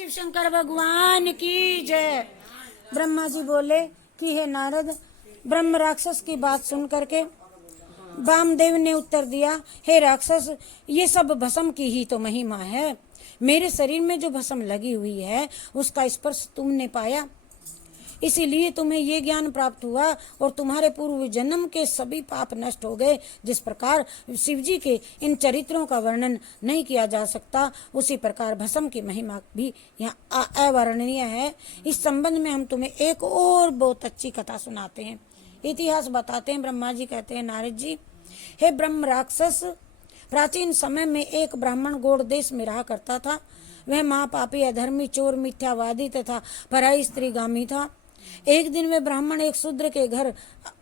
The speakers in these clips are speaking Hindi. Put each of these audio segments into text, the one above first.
शिव शंकर भगवान की जय। ब्रह्मा जी बोले कि हे नारद, ब्रह्म राक्षस की बात सुन करके वामदेव ने उत्तर दिया, हे राक्षस, ये सब भस्म की ही तो महिमा है। मेरे शरीर में जो भस्म लगी हुई है उसका स्पर्श तुमने पाया, इसीलिए तुम्हें ये ज्ञान प्राप्त हुआ और तुम्हारे पूर्व जन्म के सभी पाप नष्ट हो गए। जिस प्रकार शिव जी के इन चरित्रों का वर्णन नहीं किया जा सकता, उसी प्रकार भस्म की महिमा भी यहाँ अवर्णनीय है। इस संबंध में हम तुम्हें एक और बहुत अच्छी कथा सुनाते हैं, इतिहास बताते हैं। ब्रह्मा जी कहते हैं, नारद जी, हे ब्रह्म राक्षस, प्राचीन समय में एक ब्राह्मण गौड़ देश में रहा करता था। वह महापापी, अधर्मी, चोर, मिथ्यावादी तथा पराई स्त्रीगामी था। एक दिन वह ब्राह्मण एक शूद्र के घर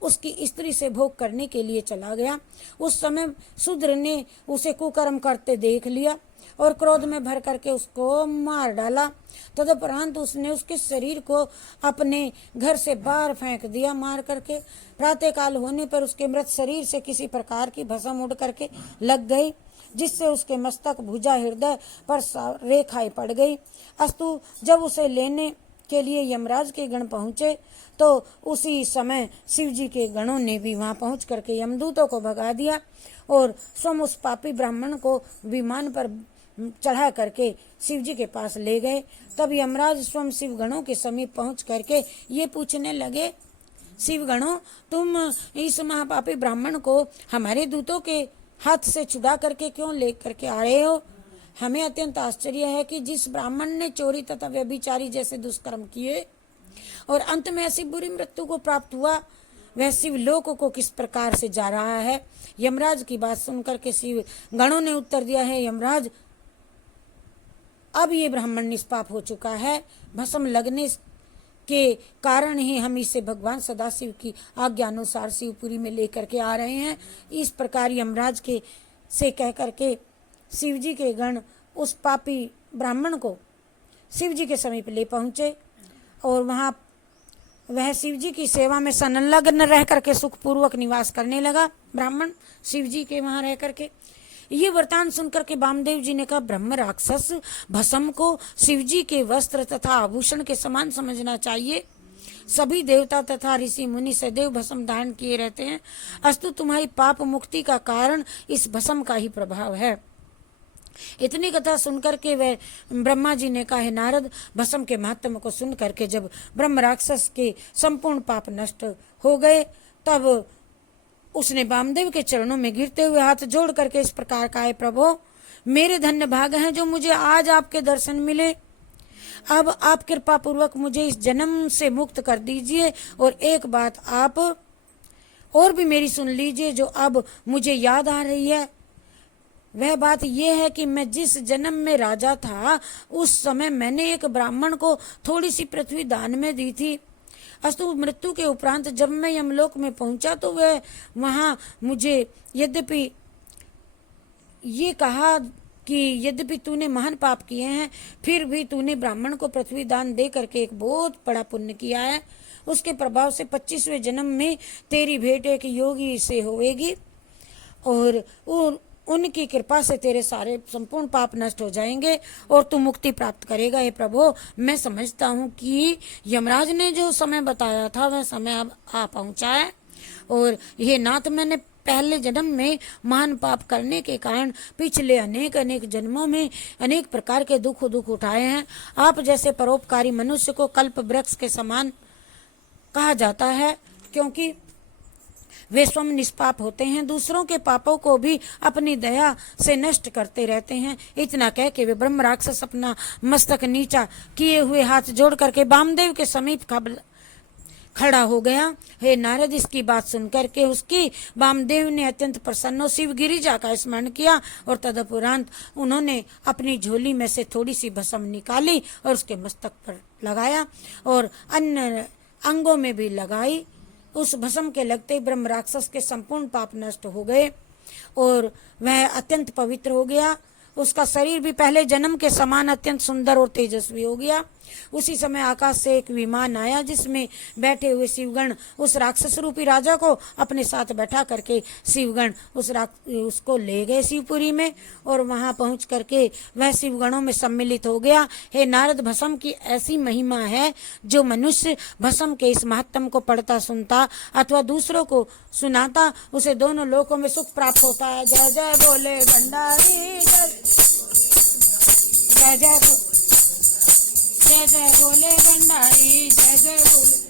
उसकी स्त्री से भोग करने के लिए चला गया। उस समय शूद्र ने उसे कुकर्म करते देख लिया और क्रोध में भर करके उसको मार डाला। तदुपरांत उसने उसके शरीर को अपने घर से बाहर फेंक दिया मार करके। प्रातःकाल होने पर उसके मृत शरीर से किसी प्रकार की भस्म उड़ करके लग गई, जिससे उसके मस्तक, भुजा, हृदय पर रेखाएं पड़ गई। अस्तु जब उसे लेने के लिए यमराज के गण पहुंचे तो उसी समय शिव जी के गणों ने भी वहां पहुंच करके यमदूतों को भगा दिया और स्वयं उस पापी ब्राह्मण को विमान पर चढ़ा करके शिव जी के पास ले गए। तब यमराज स्वयं शिव गणों के समीप पहुंच करके ये पूछने लगे, शिव गणों, तुम इस महापापी ब्राह्मण को हमारे दूतों के हाथ से छुड़ा करके क्यों ले करके आ रहे हो? हमें अत्यंत आश्चर्य है कि जिस ब्राह्मण ने चोरी तथा व्यभिचारी जैसे दुष्कर्म किए और अंत में ऐसी बुरी मृत्यु को प्राप्त हुआ, वह शिवलोक को किस प्रकार से जा रहा है। यमराज की बात सुनकर के शिव गणों ने उत्तर दिया, है यमराज, अब ये ब्राह्मण निष्पाप हो चुका है। भस्म लगने के कारण ही हम इसे भगवान सदाशिव की आज्ञा अनुसार शिवपुरी में लेकर के आ रहे हैं। इस प्रकार यमराज के से कह करके शिव जी के गण उस पापी ब्राह्मण को शिव जी के समीप ले पहुंचे और वहां वह शिव जी की सेवा में संलग्न रह करके सुखपूर्वक निवास करने लगा। ब्राह्मण शिव जी के वहां रह करके ये वरदान सुनकर के वामदेव जी ने कहा, ब्रह्म राक्षस, भस्म को शिव जी के वस्त्र तथा आभूषण के समान समझना चाहिए। सभी देवता तथा ऋषि मुनि सदैव भस्म धारण किए रहते हैं। अस्तु तुम्हारी पाप मुक्ति का कारण इस भस्म का ही प्रभाव है। इतनी कथा सुनकर के वह ब्रह्मा जी ने कहा, नारद, भस्म के महात्म्य को सुन करके जब ब्रह्म राक्षस के संपूर्ण पाप नष्ट हो गए, तब उसने वामदेव के चरणों में गिरते हुए हाथ जोड़ करके इस प्रकार कहा, प्रभु, मेरे धन्य भाग हैं जो मुझे आज आपके दर्शन मिले। अब आप कृपा पूर्वक मुझे इस जन्म से मुक्त कर दीजिए और एक बात आप और भी मेरी सुन लीजिए जो अब मुझे याद आ रही है। वह बात यह है कि मैं जिस जन्म में राजा था उस समय मैंने एक ब्राह्मण को थोड़ी सी पृथ्वी दान में दी थी। अस्तु मृत्यु के उपरांत जब मैं यमलोक में पहुंचा तो वह वहां मुझे यद्यपि ये कहा कि यद्यपि तूने महान पाप किए हैं, फिर भी तूने ब्राह्मण को पृथ्वी दान दे करके एक बहुत बड़ा पुण्य किया है। उसके प्रभाव से 25वें जन्म में तेरी भेंट एक योगी से होएगी और उनकी कृपा से तेरे सारे संपूर्ण पाप नष्ट हो जाएंगे और तू मुक्ति प्राप्त करेगा। हे प्रभु, मैं समझता हूँ कि यमराज ने जो समय बताया था वह समय अब आ पहुँचा है और ये नाथ, मैंने पहले जन्म में महान पाप करने के कारण पिछले अनेक जन्मों में अनेक प्रकार के दुख उठाए हैं। आप जैसे परोपकारी मनुष्य को कल्प वृक्ष के समान कहा जाता है, क्योंकि वे स्वयं निष्पाप होते हैं, दूसरों के पापों को भी अपनी दया से नष्ट करते रहते हैं। इतना कह के वे ब्रह्म राक्षस अपना मस्तक नीचा किए हुए हाथ जोड़ करके वामदेव के समीप खड़ा हो गया। हे नारद, इसकी बात सुनकर के उसकी वामदेव ने अत्यंत प्रसन्न हो शिव गिरिजा का स्मरण किया और तदुपरांत उन्होंने अपनी झोली में से थोड़ी सी भस्म निकाली और उसके मस्तक पर लगाया और अन्य अंगों में भी लगाई। उस भस्म के लगते ब्रह्म राक्षस के संपूर्ण पाप नष्ट हो गए और वह अत्यंत पवित्र हो गया। उसका शरीर भी पहले जन्म के समान अत्यंत सुंदर और तेजस्वी हो गया। उसी समय आकाश से एक विमान आया जिसमें बैठे हुए शिवगण उस राक्षस रूपी राजा को अपने साथ बैठा करके शिवगण उसको ले गए शिवपुरी में, और वहां पहुंच करके वह शिवगणों में सम्मिलित हो गया। हे नारद, भस्म की ऐसी महिमा है, जो मनुष्य भस्म के इस महत्तम को पढ़ता सुनता अथवा दूसरों को सुनाता उसे दोनों लोकों में सुख प्राप्त होता है। जय जय बोले भंडारी, जय जय जय जय बोले भंडारी, जय जय बोले।